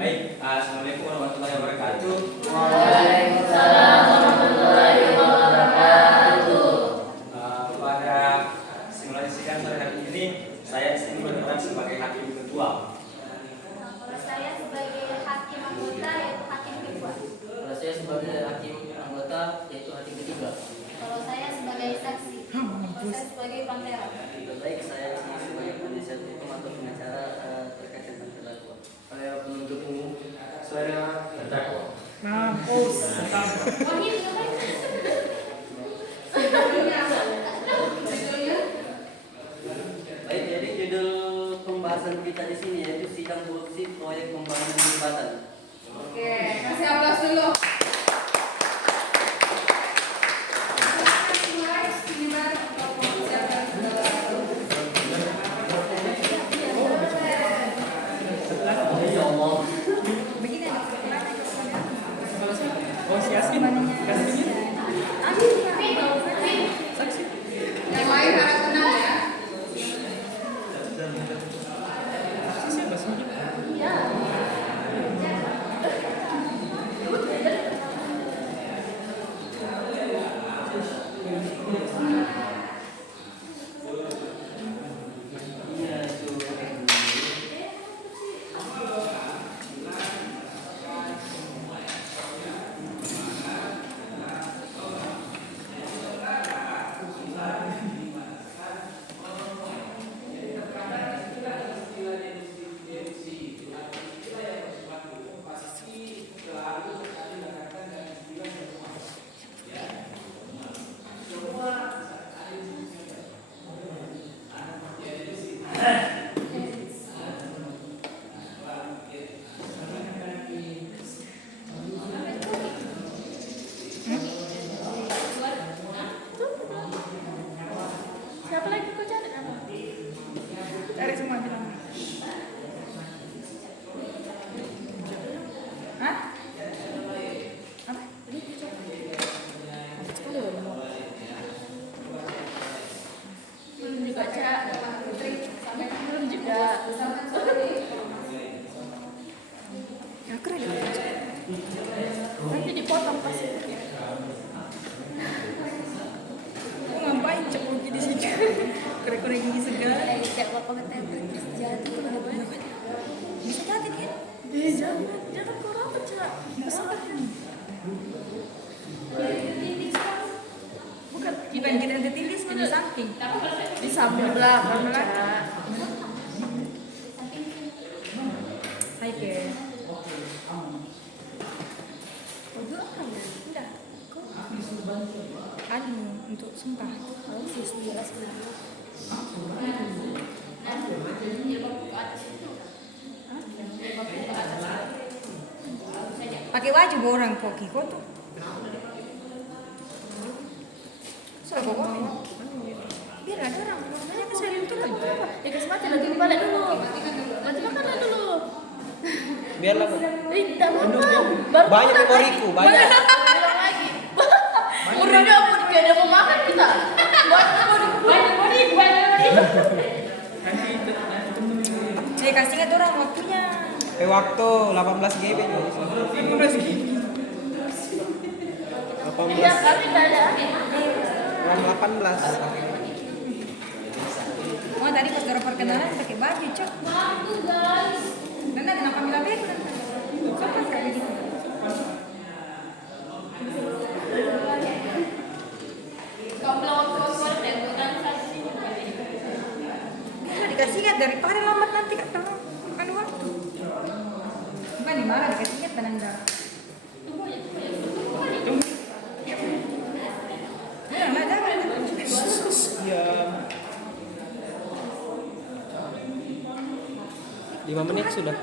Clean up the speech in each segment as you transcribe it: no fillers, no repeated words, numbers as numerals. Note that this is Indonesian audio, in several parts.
Baik, assalamualaikum warahmatullahi wabarakatuh. Waalaikumsalam warahmatullahi wabarakatuh. Pada simulasi sidang sore hari ini, saya disini berperan sebagai hakim ketua. Kalau saya sebagai hakim anggota yaitu hakim kedua. Kalau saya sebagai hakim anggota yaitu hakim ketiga. Kalau saya sebagai saksi. Kalau saya sebagai pantera. Baik, saya sebagai penasihat hukum atau pengacara terkait dengan terdakwa. Saya penuntut umum. Saya terdakwa. Mampus. Baik, jadi judul pembahasan kita di sini yaitu sidang korupsi proyek pembangunan jembatan. Oke, kasih aplaus dulu. Yang lain harap tenang ya. Siapa lagi kau cari apa? Cari semua bilang. Hah? Apa? Belum juga cak. Belum juga. Ya keren. Nanti dipotong pasti. Ngapain cek gigi di sini? Korek-korek gigi segala. Kayak bapak katanya terus jahat itu udah banyak. Bisa jadi kan? Jangan kurang pecah. Masalah. Bukan kita yang ditindis di samping. Di samping belakang. Hai ke. Udah. Anu untuk sumpah. Kalau sih jelas kenapa. Pakai baju orang koki kok tuh. Soal kok biar ada orang. Makanya kan saya itu kan. Dikasih mati lagi balik dulu. Mati makan dulu. Biarlah Tidak apa. Baru banyak memoriku, banyak. Udah mau dikira mau makan kita. Saya kasih ingat orang waktunya. Waktu 18 GB. 15 GB. 18. Iya, kami tidak ada. Orang 18. Oh tadi pas orang perkenalan pakai baju cok. Bagus guys. Nanda kenapa bilang begitu? Sopan kayak begitu. Kau bilang waktu dan bukan saksi. Bisa dikasih ingat daripada lambat nanti kata bukan waktu. Bukan di mana dikasih ingat tenang dah. Nah, jangan. Iya. 5 menit sudah.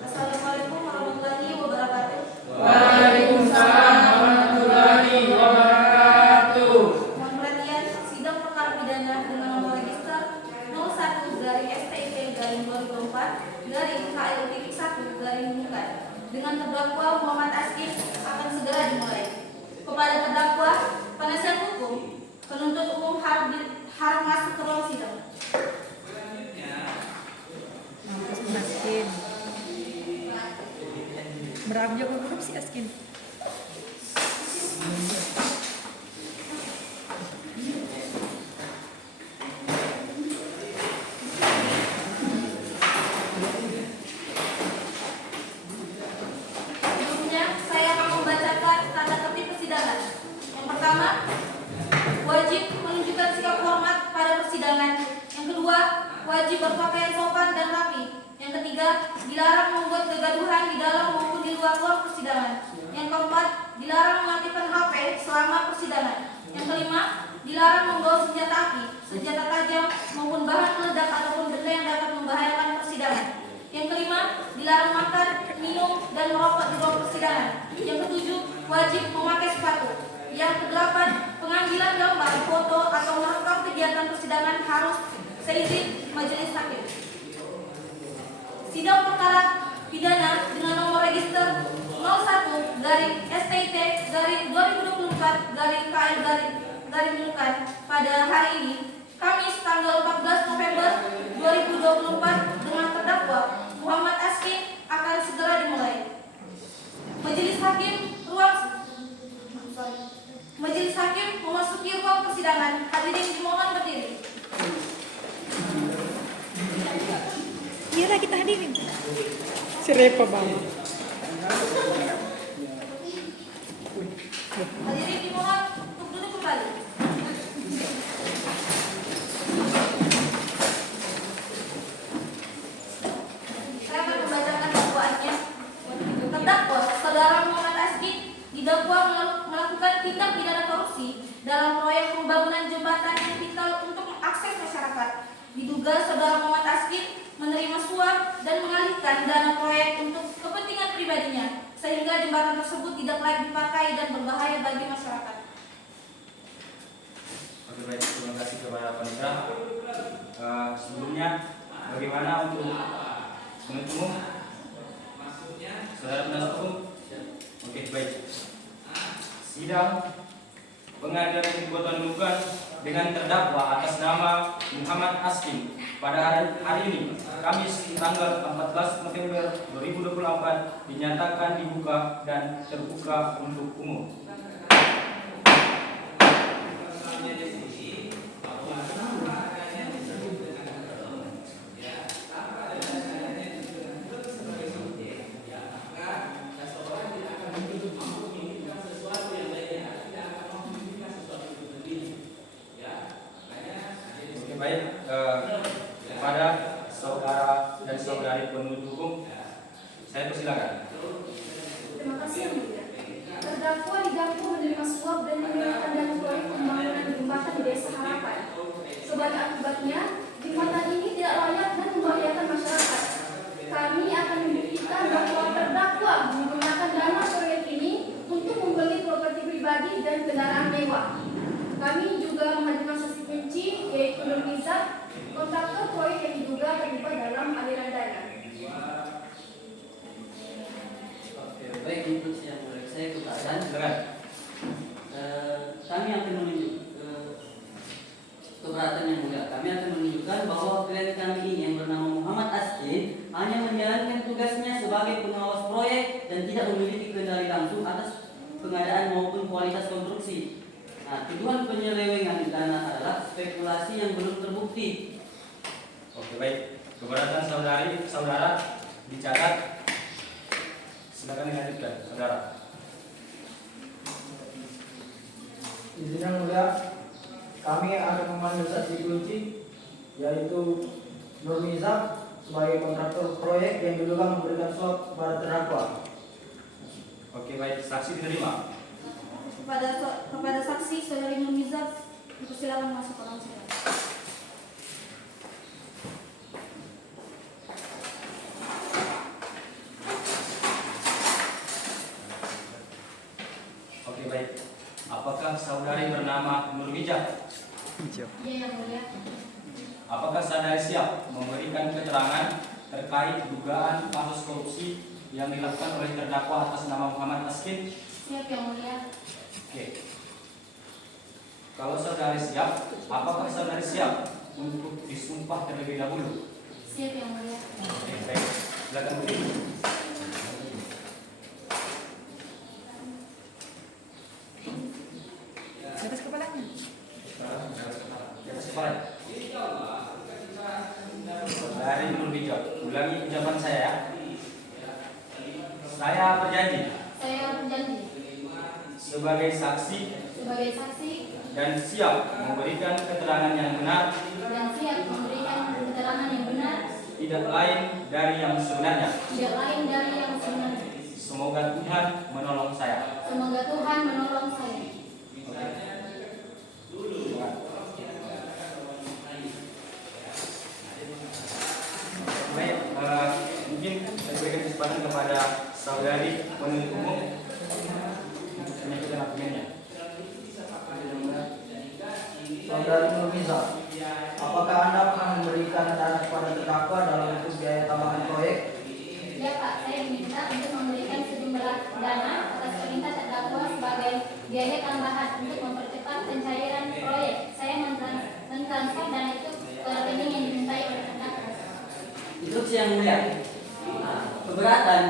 Assalamualaikum warahmatullahi wabarakatuh. terdakwa Muhammad Askin akan segera dimulai. Kepada terdakwa, penasihat hukum, penuntut umum harap masuk ke ruang sidang. Askin. Berapa jam korupsi Askin? Sebelumnya, saya akan membacakan tata tertib persidangan. Yang pertama, wajib menunjukkan sikap hormat pada persidangan. Yang kedua, wajib berpakaian sopan dan rapi. Yang ketiga, dilarang membuat kegaduhan di dalam maupun di luar ruang persidangan. Yang keempat, dilarang mengaktifkan HP selama persidangan. Yang kelima, dilarang membawa senjata api, senjata tajam maupun bahan peledak ataupun benda yang dapat membahayakan persidangan. Yang kelima, dilarang makan, minum, dan merokok di ruang persidangan. Yang ketujuh, wajib memakai sepatu. Yang kedelapan, pengambilan gambar, foto, atau merekam kegiatan persidangan harus seizin majelis hakim. Sidang perkara pidana dengan nomor register 01-2024-KL-Menukan pada hari ini, Kamis tanggal 14 November 2024 dengan terdakwa Muhammad Askin akan segera dimulai. Majelis hakim memasuki ruang persidangan. Hadirin dimohon berdiri. Iya kita hadirin. Siapa banget? Hadirin dimohon untuk duduk kembali. Saya akan membacakan dakwaannya. Terdakwa Saudara Muhammad Askin didakwa melakukan tindak pidana korupsi dalam proyek pembangunan jembatan yang vital untuk mengakses masyarakat. Diduga Saudara Muhammad Askin menerima suap dan mengalihkan dana proyek untuk kepentingan pribadinya, sehingga jembatan tersebut tidak layak dipakai dan berbahaya bagi masyarakat. Oke, baik, terima kasih kepada panitia. Sebelumnya, bagaimana untuk penuntut umum? Saudara penasihat hukum? Oke, baik. Sidang pengadilan negeri Kota Nunukan dengan terdakwa atas nama Muhammad Askin pada hari ini, Kamis tanggal 14 November 2024 dinyatakan dibuka dan terbuka untuk umum. Baik, kepada saudara dan saudari penuntut umum, saya persilakan. Terima kasih Yang Mulia. Terdakwa didakwa menerima suap dan menggunakan dana proyek pembangunan jembatan di Desa Harapan. Sebagai akibatnya, jembatan ini tidak layak dan membahayakan masyarakat. Kami akan membuktikan bahwa terdakwa menggunakan dana proyek ini untuk membeli properti pribadi dan kendaraan mewah. Kami juga menghadirkan saksi kunci, yaitu Nur Nizam, kontraktor proyek yang diduga terlibat dalam aliran dana. Oke, baik, untuk yang boleh saya keberatan. Silakan. Kami akan menunjuk keberatan yang mulia. Kami akan menunjukkan bahwa klien kami ini yang bernama Muhammad Askin hanya menjalankan tugasnya sebagai pengawas proyek dan tidak memiliki kendali langsung atas pengadaan maupun kualitas konstruksi. Nah, tuduhan penyelewengan dana adalah spekulasi yang belum terbukti. Oke, baik. Keberatan saudara dicatat. Silakan dilanjutkan, saudara. Izin yang mulia, kami akan memanggil saksi kunci, yaitu Nur Nizam sebagai kontraktor proyek yang diduga memberikan suap kepada terdakwa. Oke, baik. Saksi diterima. Kepada saksi saudari Nur Nizam, dipersilakan masuk ke ruang sidang. Oke, baik. Apakah saudari bernama Nur Wijah? Hijau. Iya Yang Mulia. Apakah saudari siap memberikan keterangan terkait dugaan kasus korupsi yang dilakukan oleh terdakwa atas nama Muhammad Askin? Siap Yang Mulia. Oke. Kalau saudari siap, apakah saudari siap untuk disumpah terlebih dahulu? Siap Yang Mulia. Oke, baik. Silakan Bukti. Di atas kepalanya. Di atas kepala. Saudari Nurhijab, ulangi ucapan saya ya. Saya berjanji Saya berjanji sebagai saksi sebagai saksi dan siap memberikan keterangan yang benar, dan siap memberikan keterangan yang benar, tidak lain dari yang sebenarnya. tidak lain dari yang sebenarnya. Semoga Tuhan menolong saya. Semoga Tuhan menolong saya. Baik, mungkin saya berikan kesempatan kepada saudari penuntut umum untuk menyampaikan argumennya. Saudari Nurmiza, apakah Anda pernah memberikan dana kepada terdakwa dalam bentuk biaya tambahan proyek? Ya Pak, saya diminta untuk memberikan sejumlah dana atas perintah terdakwa sebagai biaya tambahan untuk mempercepat pencairan proyek. Saya mentransfer dana itu ke rekening yang dimintai oleh terdakwa. Instruksi Yang Mulia. Keberatan.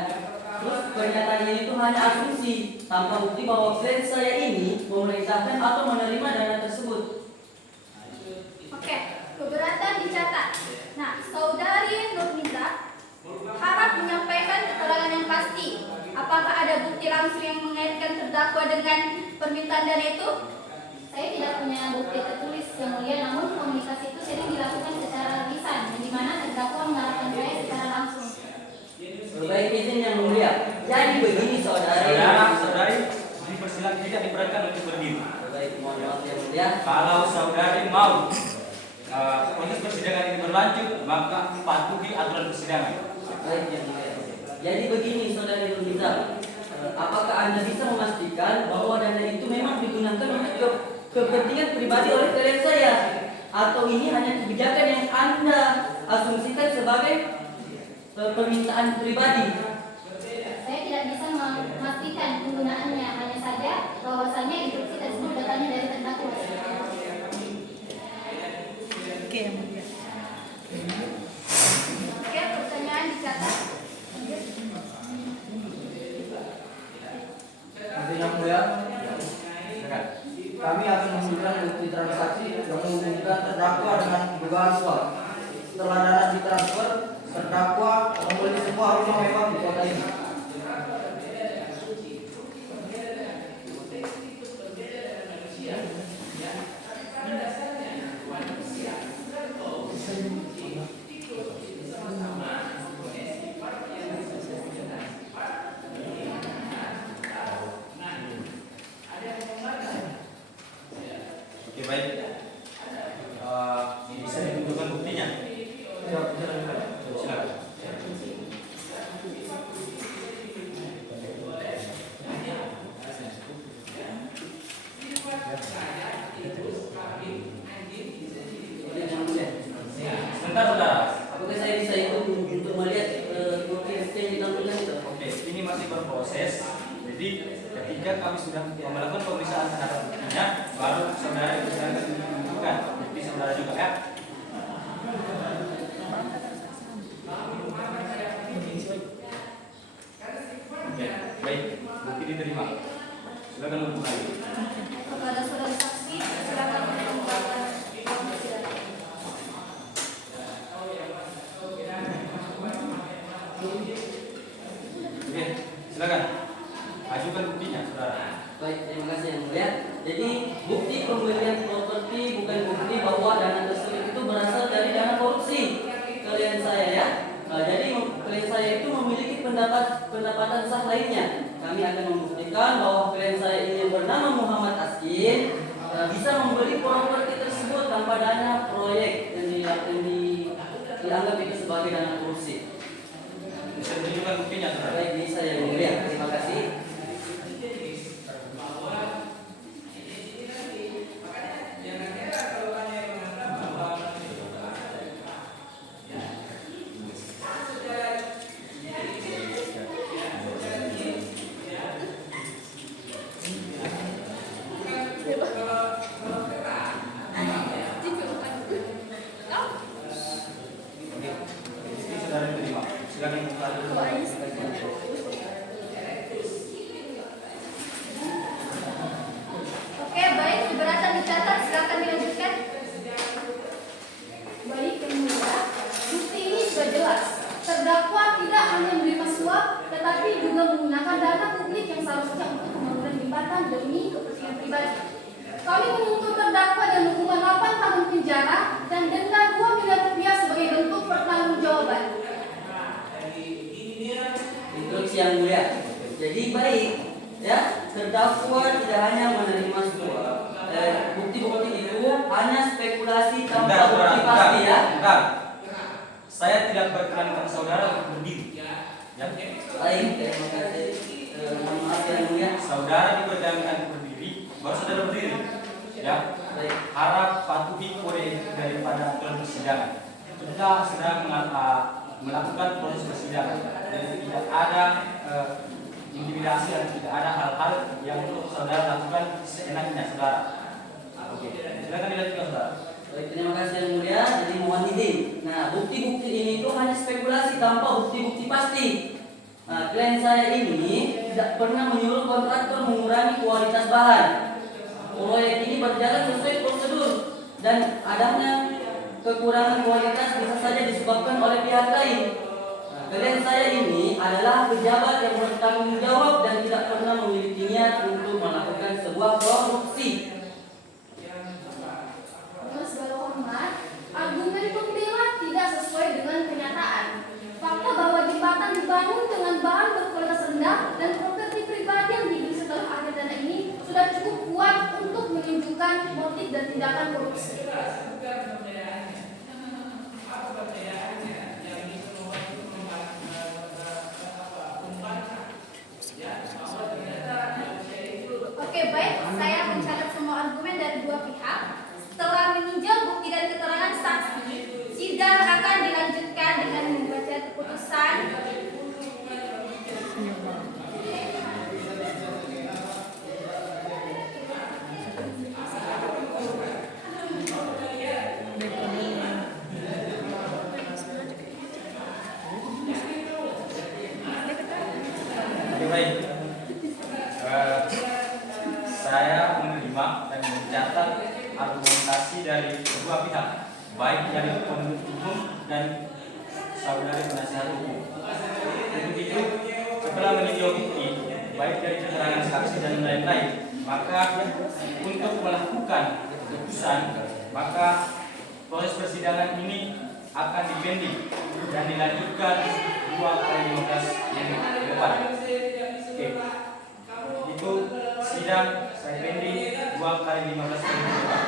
Terus pernyataan ini itu hanya asumsi tanpa bukti bahwa klien saya ini memerintahkan atau menerima dana tersebut. Oke, keberatan dicatat. Nah, saudari Nurmiza harap menyampaikan keterangan yang pasti. Apakah ada bukti langsung yang mengaitkan terdakwa dengan permintaan dana itu? Saya tidak punya bukti tertulis Yang Mulia, namun komunikasi itu sering dilakukan secara lisan, di mana terdakwa mengarahkan saya secara langsung. Berbaik izin Yang Mulia. Jadi begini saudari. Saudari dipersilakan tidak diperbolehkan untuk berdiri. Baik, mohon maaf Yang Mulia. Kalau saudari mau proses persidangan ini berlanjut, maka patuhi aturan persidangan. Baik Yang Mulia. Jadi begini saudari Nurmiza. Apakah Anda bisa memastikan bahwa dana itu memang digunakan untuk kepentingan pribadi oleh klien saya, atau ini hanya kebijakan yang Anda asumsikan sebagai permintaan pribadi? Saya tidak bisa memastikan penggunaannya, hanya saja bahwasannya instruksi tersebut datangnya dari terdakwa. Oke Yang Mulia. Oke, pertanyaan dicatat. Nanti Yang Mulia, Silakan. kami akan memberikan bukti transaksi yang menghubungkan terdakwa dengan dugaan suap. Setelah dana ditransfer, terdakwa membeli sebuah rumah mewah di kota ini. Oke, baik. Bisa ditunjukkan buktinya. Silakan. Yang Mulia. Sebentar, saudara. Apakah saya bisa ikut untuk melihat bukti yang ditampilkan itu? Oke, ini masih berproses. Jadi ketika kami sudah melakukan pemeriksaan terhadap buktinya, baru saudara dipersilakan untuk menunjukkan bukti saudara juga ya. Oke, baik. Bukti diterima. Silakan untuk lagi. Kepada saudara saksi, silakan untuk membacakan persidangan. Oke, silakan. Ajukan buktinya, saudara. Baik, terima kasih Yang Mulia. Jadi bukti pembelian properti bukan bukti bahwa dana tersebut itu berasal dari dana korupsi klien saya ya. Jadi klien saya itu memiliki pendapatan sah lainnya. Kami akan membuktikan bahwa klien saya ini yang bernama Muhammad Askin bisa membeli properti tersebut tanpa dana proyek yang dianggap itu sebagai dana korupsi. Bisa ditunjukkan buktinya, saudara. Baik, bisa Yang Mulia. Terima kasih. menggunakan dana publik yang seharusnya untuk pembangunan jembatan demi kepentingan pribadi. Kami menuntut terdakwa dengan hukuman 8 tahun penjara dan denda 2 miliar rupiah sebagai bentuk pertanggungjawaban. Instruksi yang mulia. Jadi baik, ya, terdakwa tidak hanya menerima sebuah bukti-bukti itu hanya spekulasi tanpa bukti pasti, ya. Bentar. Saya tidak berkenankan saudara untuk berdiri. Ya. Baik, terima kasih. Mohon maaf yang mulia. Saudara diperkenankan berdiri, baru saudara berdiri. Ya. Baik. Harap patuhi kode daripada aturan persidangan. Kita sedang melakukan proses persidangan dan tidak ada intimidasi dan tidak ada hal-hal yang saudara lakukan seenaknya saudara. Oke, silakan dilanjutkan saudara. Baik, terima kasih yang mulia. Jadi mohon izin. Nah, bukti-bukti ini itu hanya spekulasi tanpa bukti-bukti pasti. Nah, klien saya ini tidak pernah menyuruh kontraktor mengurangi kualitas bahan. Proyek ini berjalan sesuai prosedur dan adanya kekurangan kualitas bisa saja disebabkan oleh pihak lain. Nah, klien saya ini adalah pejabat yang bertanggung jawab dan tidak pernah memiliki niat untuk melakukan sebuah korupsi. Dengan segala hormat, argumen pembela tidak sesuai dengan kenyataan. Fakta bahwa jembatan dibangun dengan bahan berkualitas rendah dan properti pribadi yang dibeli setelah akhir dana ini sudah cukup kuat untuk menunjukkan motif dan tindakan korupsi. Oke, baik, saya mencatat semua argumen dari dua pihak. Setelah meninjau bukti dan keterangan saksi, sidang akan dilanjutkan dengan membaca keputusan. Oke, baik. Saya menerima dan mencatat argumentasi dari kedua pihak, baik dari penuntut umum dan saudari penasihat hukum. Untuk itu, setelah meninjau bukti, baik dari keterangan saksi dan lain-lain, maka untuk melakukan keputusan, maka proses persidangan ini akan dipending dan dilanjutkan 2x15 menit ke depan. Oke. Itu sidang saya pending 2x15 menit ke depan.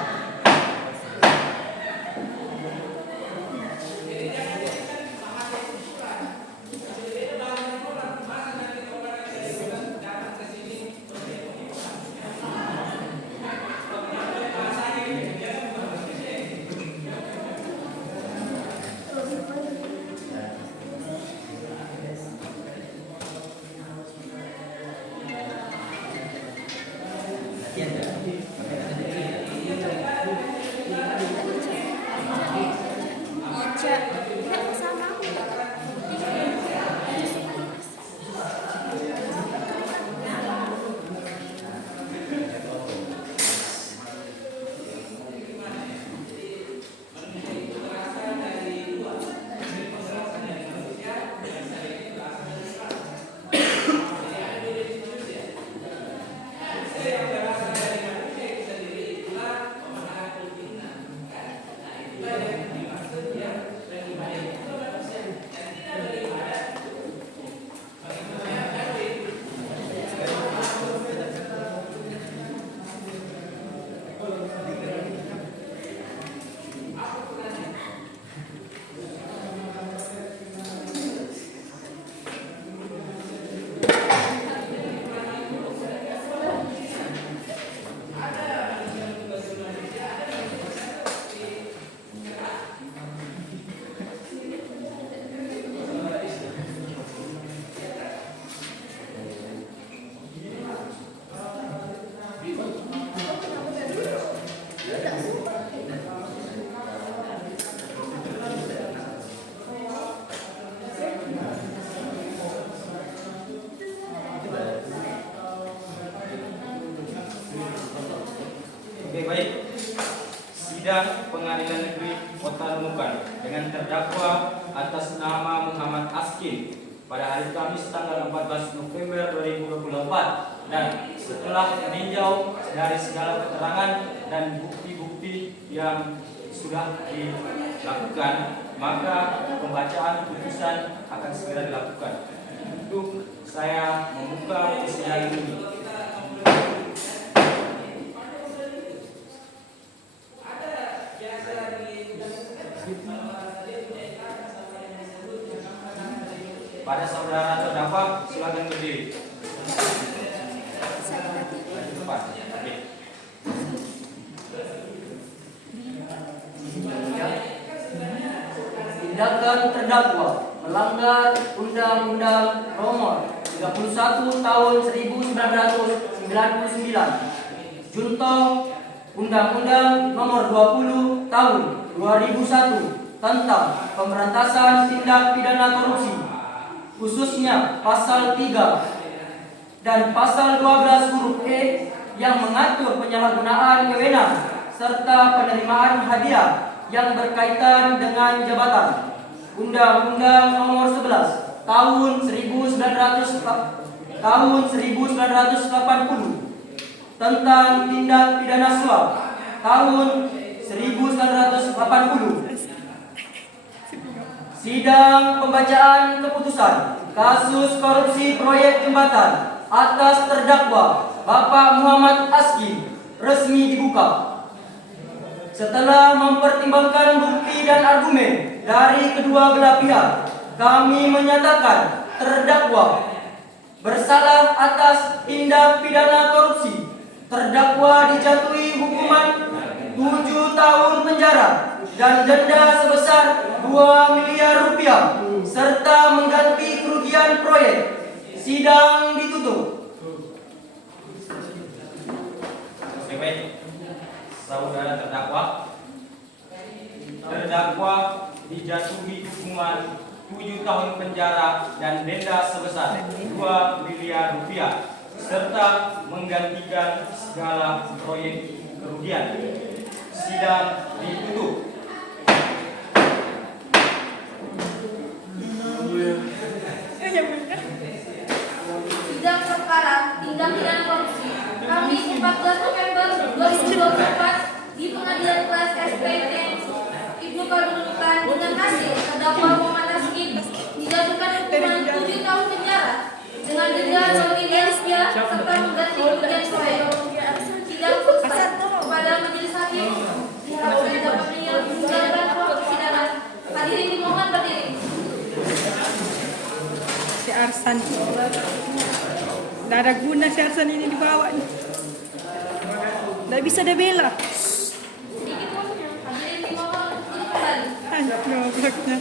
Oke, baik. Sidang Pengadilan Negeri Kota Nunukan dengan terdakwa atas nama Muhammad Askin pada hari Kamis tanggal 14 November 2024 dan setelah meninjau dari segala keterangan dan bukti-bukti yang sudah dilakukan, maka pembacaan putusan akan segera dilakukan. Untuk saya membuka persidangan ini. Pada saudara terdakwa, silakan berdiri. Depan. Oke. Tindakan terdakwa melanggar Undang-Undang Nomor 31 Tahun 1999, junto Undang-Undang Nomor 20 Tahun 2001 tentang pemberantasan tindak pidana korupsi, khususnya pasal 3 dan pasal 12 huruf E yang mengatur penyalahgunaan wewenang serta penerimaan hadiah yang berkaitan dengan jabatan. Undang-Undang Nomor 11 Tahun 1980 tentang tindak pidana suap tahun 1980. Sidang pembacaan keputusan kasus korupsi proyek jembatan atas terdakwa Bapak Muhammad Askin resmi dibuka. Setelah mempertimbangkan bukti dan argumen dari kedua belah pihak, kami menyatakan terdakwa bersalah atas tindak pidana korupsi. Terdakwa dijatuhi hukuman 7 tahun penjara dan denda sebesar 2 miliar rupiah serta mengganti kerugian proyek. Sidang ditutup. Baik, saudara terdakwa dijatuhi hukuman 7 tahun penjara dan denda sebesar 2 miliar rupiah serta menggantikan segala proyek kerugian. Sidang ditutup. Sidang perkara tindak pidana korupsi Kamis 14 November 2024 di Pengadilan Kelas SPT Ibnu Khaldun Nukan dengan hasil terdakwa Muhammad Askin dijatuhkan hukuman 7 tahun penjara dengan denda 2 miliar rupiah serta mengganti kerugian proyek. Sidang selesai. Kepada majelis hakim diharapkan dapat menjalankan proses persidangan. Hadirin dimohon berdiri. Si Arsan. Tidak ada guna si Arsan ini dibawa nih. Tidak bisa dia bela. Sedikit waktunya. Hadirin dimohon untuk kembali. Ayo, gobloknya.